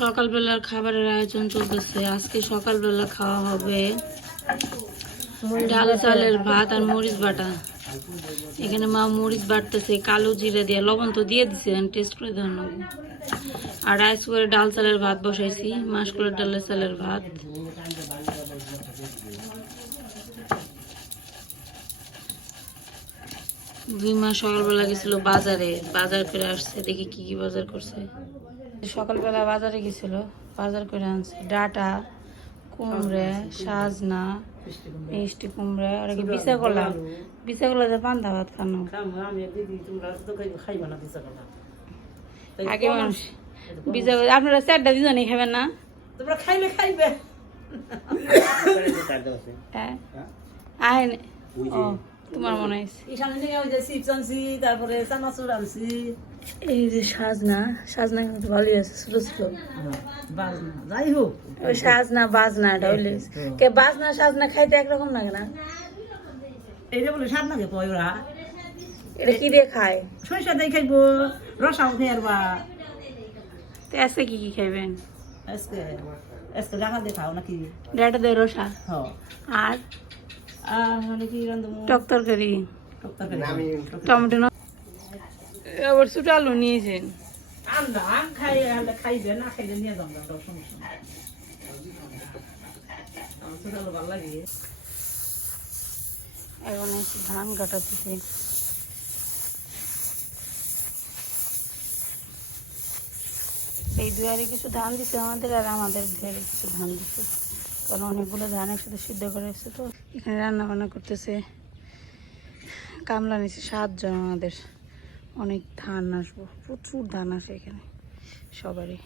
সকালবেলার খাবারের আয়োজন চলতেছে। আজকে সকালবেলা খাওয়া হবে ডাল চালের ভাত আর মরিচ বাটা। এখানে মা মরিচ বাটতেছে কালো জিরা দিয়ে, লবণ তো দিয়ে দিছে, টেস্ট করে দেওয়া নেব। আর রাইস করে ডাল চালের ভাত বসাইছি, মাসকলার ডালের চালের ভাত। দুই মা সকালবেলা গেছিল বাজারে, বাজার করে আসছে। দেখি কি কি বাজার করছে। সকালবেলা বাজারে গেছিল, বাজার করে আনছে ডাটা, কুমড়ে, সাজনা, মিষ্টি কুমড়া, আর কি বিছা কলা। বিছা কলা যে পান্তা ভাত খানো আগে মানুষ বিছা। আপনারা চারটা দুজনেই খাবেন না? তোমরা খাইলে খাইবে। হ্যাঁ আহেন। ও তোমার মনে হয়েছে এখানে থেকে ওই যে চিপস আনছি, তারপরে চানাচুর আনছি। এই যে সাজনা, সাজনা কিন্তু ভালোই আছে, ছোট ছোট। বাজনা যাই হোক, ওই সাজনা বাজনা এটা হইলে কে বাজনা সাজনা খাইতে একরকম লাগে না? এইটা বলে স্বাদ লাগে পয়রা। এটা কি দিয়ে খায়? সরিষা দিয়ে খাইবো, রসাও খেয়ারবা। তো আজকে কি কি খাইবেন? আজকে আজকে ডাঙা দিয়ে খাও নাকি? ডাটা দিয়ে রসা হ। আর মানে কি রান্ধবো? টক তরকারি, টমেটো আবার ছোট আলু নিয়েছেন। আমরা খাই, খাইবে না খাইলে নিয়ে যাবো, সমস্যা নাই। আমার ছোট আলু ভালো লাগে। এখন একটু ধান কাটাতেছি। এই দুয়ারে কিছু ধান দিচ্ছে আমাদের, আর আমাদের দুয়ারে কিছু ধান দিচ্ছে, কারণ অনেকগুলো ধান একসাথে সিদ্ধ করে এসছে। তো এখানে রান্না বান্না করতেছে, কামলা নিচ্ছে 7 জন আমাদের। অনেক ধান আসবো, প্রচুর ধান আসে এখানে সবারই।